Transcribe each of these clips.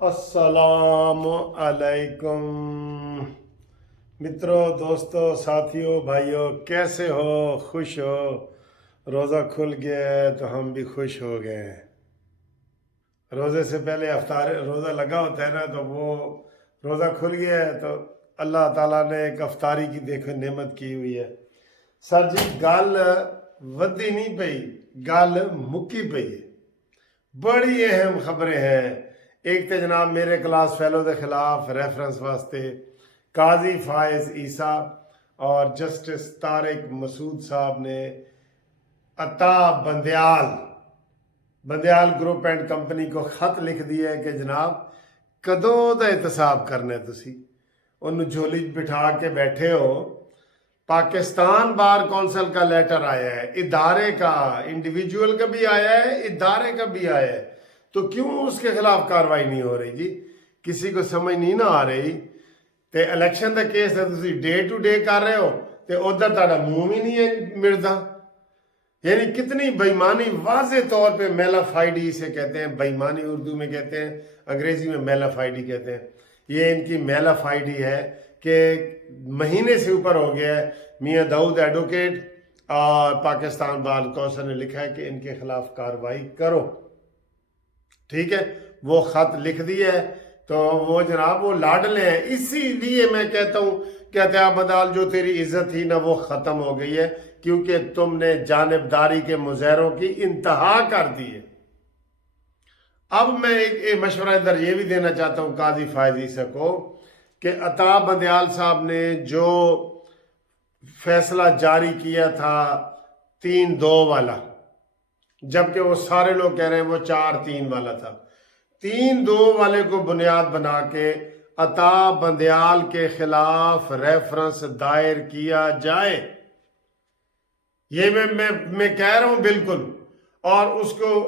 السلام علیکم متروں، دوستوں، ساتھیوں، بھائیوں، کیسے ہو؟ خوش ہو؟ روزہ کھل گیا ہے تو ہم بھی خوش ہو گئے ہیں۔ روزے سے پہلے افطار روزہ لگا ہوتا ہے نا، تو وہ روزہ کھل گیا ہے تو اللہ تعالیٰ نے ایک افطاری کی دیکھو نعمت کی ہوئی ہے۔ سر جی گل ودی نہیں پئی، گل مکی پئی ہے۔ بڑی اہم خبریں ہیں۔ ایک تو جناب میرے کلاس فیلو کے خلاف ریفرنس واسطے قاضی فائز عیسیٰ اور جسٹس طارق مسعود صاحب نے عطا بندیال گروپ اینڈ کمپنی کو خط لکھ دیا ہے کہ جناب کدوں دا احتساب کرنا ہے تسی؟ انہوں جھولی بٹھا کے بیٹھے ہو۔ پاکستان بار کونسل کا لیٹر آیا ہے، ادارے کا، انڈیویجول کا بھی آیا ہے، ادارے کا بھی آیا ہے، تو کیوں اس کے خلاف کاروائی نہیں ہو رہی جی؟ کسی کو سمجھ نہیں نہ آ رہی۔ تے الیکشن دا کیس ہے، تسی ڈے ٹو ڈے کر رہے ہو تے ادھر تہاڈا منہ بھی نہیں ہے مردا۔ یعنی کتنی بےمانی واضح طور پہ میلافائڈی اسے کہتے ہیں، بےمانی اردو میں کہتے ہیں، انگریزی میں میلافائڈی کہتے ہیں۔ یہ ان کی میلافائڈی ہے کہ مہینے سے اوپر ہو گیا ہے۔ میاں داؤد ایڈوکیٹ اور پاکستان بار کونسل نے لکھا ہے کہ ان کے خلاف کاروائی کرو، ٹھیک ہے؟ وہ خط لکھ دیا ہے تو وہ جناب وہ لاڈلے ہیں۔ اسی لیے میں کہتا ہوں کہ عطا بدال جو تیری عزت تھی نا وہ ختم ہو گئی ہے، کیونکہ تم نے جانبداری کے مظاہروں کی انتہا کر دی ہے۔ اب میں ایک مشورہ ادھر یہ بھی دینا چاہتا ہوں قاضی فائز عیسیٰ کو کہ عطا بندیال صاحب نے جو فیصلہ جاری کیا تھا 3-2 والا، جبکہ وہ سارے لوگ کہہ رہے ہیں وہ 4-3 والا تھا، 3-2 والے کو بنیاد بنا کے عطا بندیال کے خلاف ریفرنس دائر کیا جائے۔ یہ میں کہہ رہا ہوں بالکل، اور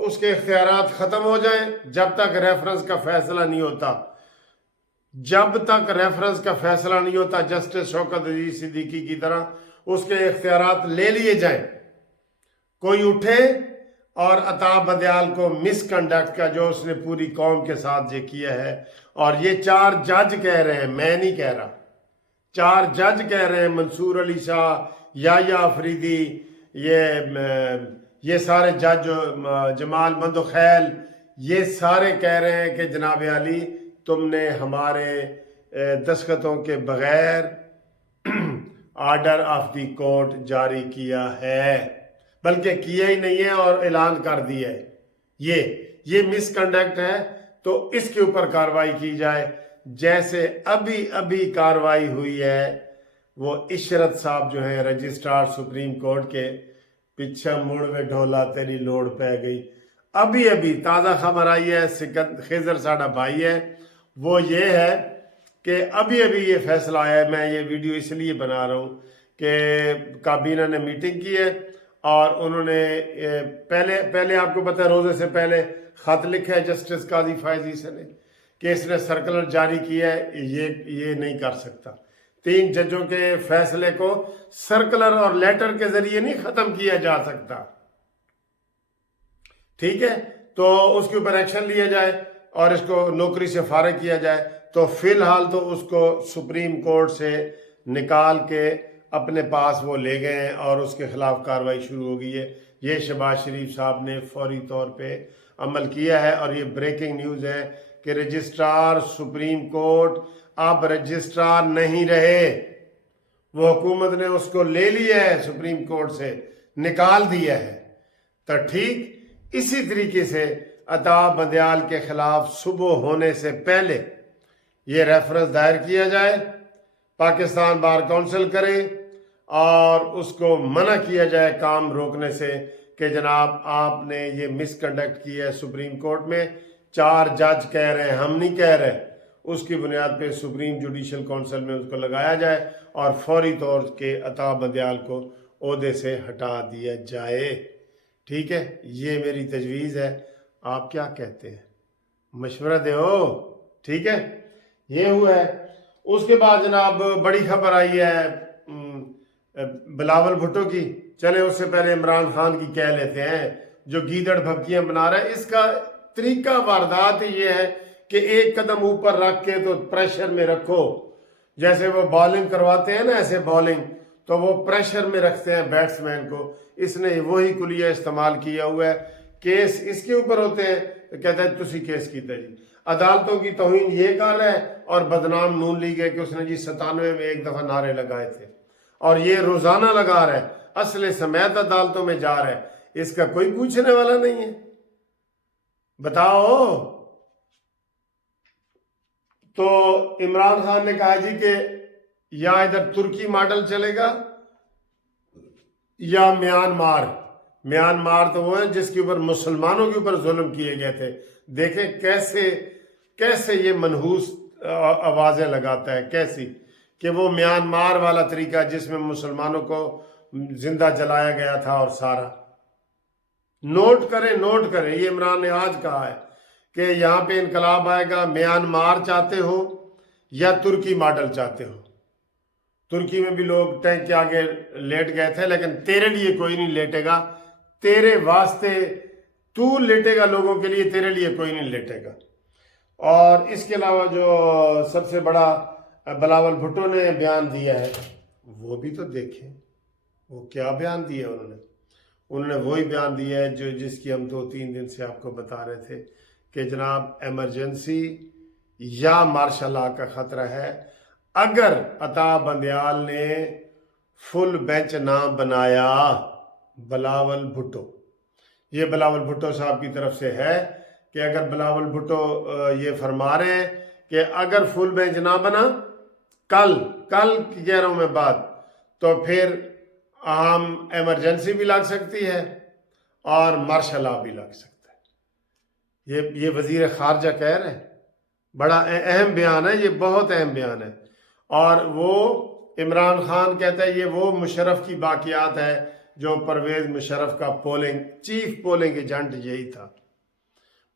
اس کے اختیارات ختم ہو جائیں جب تک ریفرنس کا فیصلہ نہیں ہوتا۔ جب تک ریفرنس کا فیصلہ نہیں ہوتا جسٹس شوکت عزیز صدیقی کی طرح اس کے اختیارات لے لیے جائیں۔ کوئی اٹھے اور عطا بندیال کو مس کنڈکٹ کا جو اس نے پوری قوم کے ساتھ یہ کیا ہے، اور یہ 4 جج کہہ رہے ہیں، میں نہیں کہہ رہا، 4 جج کہہ رہے ہیں، منصور علی شاہ، یحییٰ آفریدی، یہ سارے جج، جمال مندوخیل، یہ سارے کہہ رہے ہیں کہ جناب عالی تم نے ہمارے دستخطوں کے بغیر آرڈر آف دی کورٹ جاری کیا ہے، بلکہ کیا ہی نہیں ہے اور اعلان کر دیا ہے۔ یہ مس کنڈکٹ ہے تو اس کے اوپر کاروائی کی جائے، جیسے ابھی کاروائی ہوئی ہے۔ وہ عشرت صاحب جو ہیں رجسٹرار سپریم کورٹ کے، پیچھے مڑ میں ڈھولا تیری لوڑ پہ گئی، ابھی تازہ خبر آئی ہے۔ خضر ساڈا بھائی ہے، وہ یہ ہے کہ ابھی یہ فیصلہ آیا ہے۔ میں یہ ویڈیو اس لیے بنا رہا ہوں کہ کابینہ نے میٹنگ کی ہے اور انہوں نے پہلے آپ کو پتہ ہے روزے سے پہلے خط لکھا ہے جسٹس قاضی فائز عیسیٰ نے کہ اس نے سرکلر جاری کیا ہے، یہ نہیں کر سکتا۔ 3 ججوں کے فیصلے کو سرکلر اور لیٹر کے ذریعے نہیں ختم کیا جا سکتا، ٹھیک ہے؟ تو اس کے اوپر ایکشن لیا جائے اور اس کو نوکری سے فارغ کیا جائے۔ تو فی الحال تو اس کو سپریم کورٹ سے نکال کے اپنے پاس وہ لے گئے ہیں اور اس کے خلاف کاروائی شروع ہو گئی ہے۔ یہ شہباز شریف صاحب نے فوری طور پہ عمل کیا ہے، اور یہ بریکنگ نیوز ہے کہ رجسٹرار سپریم کورٹ اب رجسٹرار نہیں رہے۔ وہ حکومت نے اس کو لے لیا ہے، سپریم کورٹ سے نکال دیا ہے۔ تو ٹھیک اسی طریقے سے عطا بندیال کے خلاف صبح ہونے سے پہلے یہ ریفرنس دائر کیا جائے، پاکستان بار کونسل کرے اور اس کو منع کیا جائے کام روکنے سے کہ جناب آپ نے یہ مس کنڈکٹ کیا ہے سپریم کورٹ میں۔ 4 جج کہہ رہے ہیں، ہم نہیں کہہ رہے۔ اس کی بنیاد پہ سپریم جوڈیشل کونسل میں اس کو لگایا جائے اور فوری طور کے عطا بندیال کو عہدے سے ہٹا دیا جائے، ٹھیک ہے؟ یہ میری تجویز ہے، آپ کیا کہتے ہیں؟ مشورہ دے ہو، ٹھیک ہے؟ یہ ہوا ہے۔ اس کے بعد جناب بڑی خبر آئی ہے بلاول بھٹو کی۔ چلے اس سے پہلے عمران خان کی کہہ لیتے ہیں جو گیدڑ بھبکیاں بنا رہا ہے۔ اس کا طریقہ واردات یہ ہے کہ ایک قدم اوپر رکھ کے تو پریشر میں رکھو، جیسے وہ بالنگ کرواتے ہیں نا ایسے بالنگ، تو وہ پریشر میں رکھتے ہیں بیٹسمین کو، اس نے وہی کلیہ استعمال کیا ہوا ہے۔ کیس اس کے اوپر ہوتے ہیں تو کہتا ہے تسی کیس کیتا جی، عدالتوں کی توہین یہ کر رہا ہے، اور بدنام نون لیگ ہے کہ اس نے جی 97 میں ایک دفعہ نعرے لگائے تھے، اور یہ روزانہ لگا رہا ہے، اصل سمیت عدالتوں میں جا رہا ہے، اس کا کوئی پوچھنے والا نہیں ہے۔ بتاؤ۔ تو عمران خان نے کہا جی کہ یا ادھر ترکی ماڈل چلے گا یا میانمار تو وہ ہے جس کے اوپر مسلمانوں کے اوپر ظلم کیے گئے تھے۔ دیکھیں کیسے یہ منحوس آوازیں لگاتا ہے، کیسی کہ وہ میانمار والا طریقہ جس میں مسلمانوں کو زندہ جلایا گیا تھا، اور سارا نوٹ کریں یہ عمران نے آج کہا ہے کہ یہاں پہ انقلاب آئے گا، میانمار چاہتے ہو یا ترکی ماڈل چاہتے ہو۔ ترکی میں بھی لوگ ٹینک کے آگے لیٹ گئے تھے، لیکن تیرے لیے کوئی نہیں لیٹے گا، تیرے واسطے تو لیٹے گا، لوگوں کے لیے تیرے لیے کوئی نہیں لیٹے گا۔ اور اس کے علاوہ جو سب سے بڑا بلاول بھٹو نے بیان دیا ہے، وہ بھی تو دیکھیں وہ کیا بیان دیا انہوں نے وہی بیان دیا ہے جس کی ہم 2-3 دن سے آپ کو بتا رہے تھے کہ جناب ایمرجنسی یا مارشل لا کا خطرہ ہے اگر عطا بندیال نے فل بینچ نہ بنایا۔ بلاول بھٹو، یہ بلاول بھٹو صاحب کی طرف سے ہے کہ اگر بلاول بھٹو یہ فرما رہے ہیں کہ اگر فل بینچ نہ بنا، کل کہہ رہا ہوں میں بات، تو پھر عام ایمرجنسی بھی لگ سکتی ہے اور مارشل لا بھی لگ سکتا ہے۔ یہ وزیر خارجہ کہہ رہے ہیں، بڑا اہم بیان ہے، یہ بہت اہم بیان ہے۔ اور وہ عمران خان کہتا ہے یہ وہ مشرف کی باقیات ہے جو پرویز مشرف کا چیف پولنگ ایجنٹ یہی تھا۔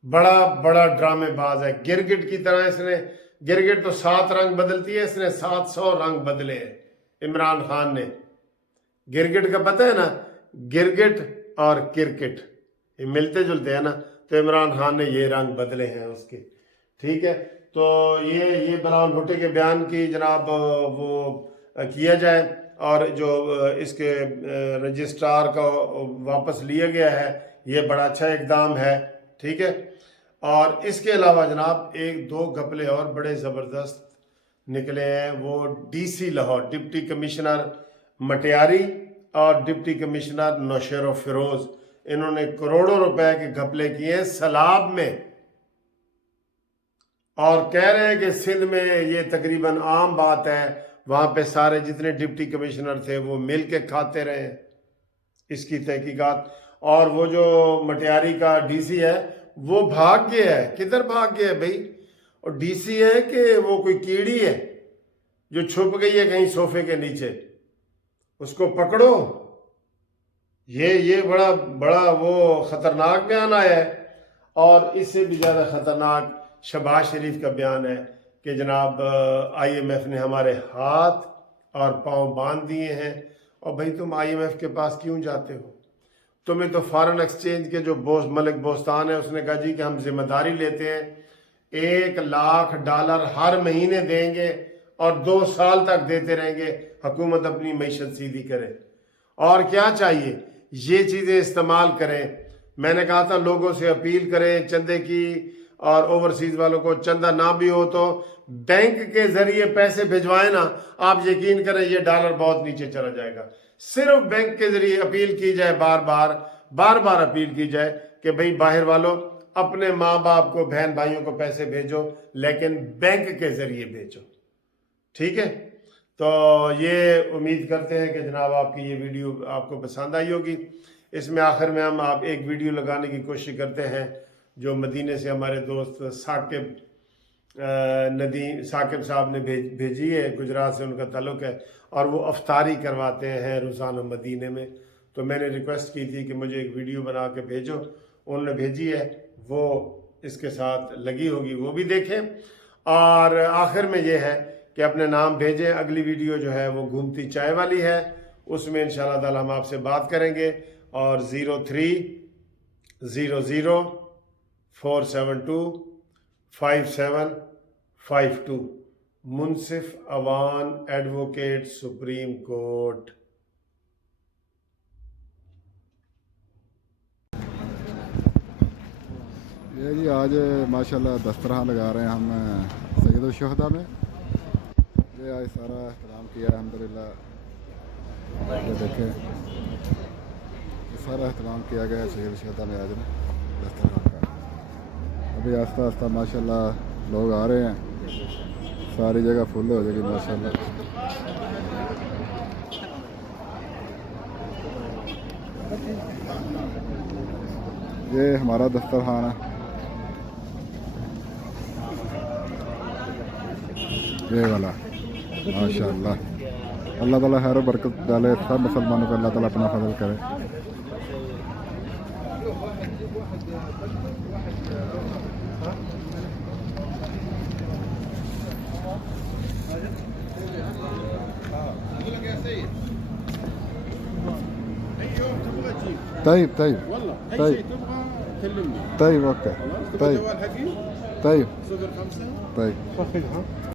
بڑا ڈرامے باز ہے، گرگٹ کی طرح۔ اس نے گرگٹ تو 7 رنگ بدلتی ہے، اس نے 700 رنگ بدلے ہیں عمران خان نے۔ گرگٹ کا پتہ ہے نا، گرگٹ اور کرکٹ یہ ملتے جلتے ہیں نا، تو عمران خان نے یہ رنگ بدلے ہیں اس کے، ٹھیک ہے۔ تو یہ بلاول بھٹو کے بیان کی جناب وہ کیا جائے، اور جو اس کے رجسٹرار کا واپس لیا گیا ہے، یہ بڑا اچھا اقدام ہے، ٹھیک ہے۔ اور اس کے علاوہ جناب 1-2 گھپلے اور بڑے زبردست نکلے ہیں۔ وہ D C Lahore deputy commissioner Matiari اور ڈپٹی کمشنر نوشیرو فیروز، انہوں نے کروڑوں روپے کے گھپلے کیے ہیں سیلاب میں، اور کہہ رہے ہیں کہ سندھ میں یہ تقریباً عام بات ہے، وہاں پہ سارے جتنے ڈپٹی کمشنر تھے وہ مل کے کھاتے رہے اس کی تحقیقات۔ اور وہ جو مٹیاری کا ڈی سی ہے وہ بھاگ گیا ہے۔ کدھر بھاگ گیا ہے بھائی؟ اور ڈی سی ہے کہ وہ کوئی کیڑی ہے جو چھپ گئی ہے کہیں صوفے کے نیچے، اس کو پکڑو۔ یہ بڑا وہ خطرناک بیان آیا ہے۔ اور اس سے بھی زیادہ خطرناک شہباز شریف کا بیان ہے کہ جناب IMF نے ہمارے ہاتھ اور پاؤں باندھ دیے ہیں، اور بھائی تم IMF کے پاس کیوں جاتے ہو؟ تمہیں تو فارن ایکسچینج کے جو ملک بوستان ہے اس نے کہا جی کہ ہم ذمہ داری لیتے ہیں، $1,00,000 ہر مہینے دیں گے اور 2 سال تک دیتے رہیں گے، حکومت اپنی معیشت سیدھی کرے۔ اور کیا چاہیے؟ یہ چیزیں استعمال کریں۔ میں نے کہا تھا لوگوں سے اپیل کریں چندے کی، اور اوورسیز والوں کو چندہ نہ بھی ہو تو بینک کے ذریعے پیسے بھجوائیں نا، آپ یقین کریں یہ ڈالر بہت نیچے چلا جائے گا۔ صرف بینک کے ذریعے اپیل کی جائے، بار بار اپیل کی جائے کہ بھئی باہر والوں اپنے ماں باپ کو، بہن بھائیوں کو پیسے بھیجو، لیکن بینک کے ذریعے بھیجو، ٹھیک ہے۔ تو یہ امید کرتے ہیں کہ جناب آپ کی یہ ویڈیو آپ کو پسند آئی ہوگی۔ اس میں آخر میں ہم آپ ایک ویڈیو لگانے کی کوشش کرتے ہیں جو مدینے سے ہمارے دوست ثاقب صاحب نے بھیجی ہے، گجرات سے ان کا تعلق ہے، اور وہ افطاری کرواتے ہیں روزانہ مدینے میں۔ تو میں نے ریکویسٹ کی تھی کہ مجھے ایک ویڈیو بنا کے بھیجو، انہوں نے بھیجی ہے، وہ اس کے ساتھ لگی ہوگی، وہ بھی دیکھیں۔ اور آخر میں یہ ہے کہ اپنے نام بھیجیں۔ اگلی ویڈیو جو ہے وہ گھومتی چائے والی ہے، اس میں انشاءاللہ تعالی ہم آپ سے بات کریں گے، اور 0300472472 5752 منصف اوان ایڈوکیٹ سپریم کورٹ. یہ جی آج ماشاءاللہ دسترخوان لگا رہے ہیں ہم سید الشہداء میں. یہ آج سارا احترام کیا الحمدللہ. یہ دیکھیں یہ سارا اہتمام کیا گیا ہے سید الشہداء میں آج نا دسترخوان کا. ابھی آہستہ آہستہ ماشاءاللہ لوگ آ رہے ہیں, ساری جگہ فل ہو جائے گی ماشاءاللہ. یہ ہمارا دسترخوان ہے, یہ والا ماشاءاللہ. اللہ تعالیٰ خیر و برکت ڈالے سب مسلمانوں کو, اللہ تعالیٰ اپنا فضل کرے. طيب طيب طيب طيب اوكي طيب طيب طيب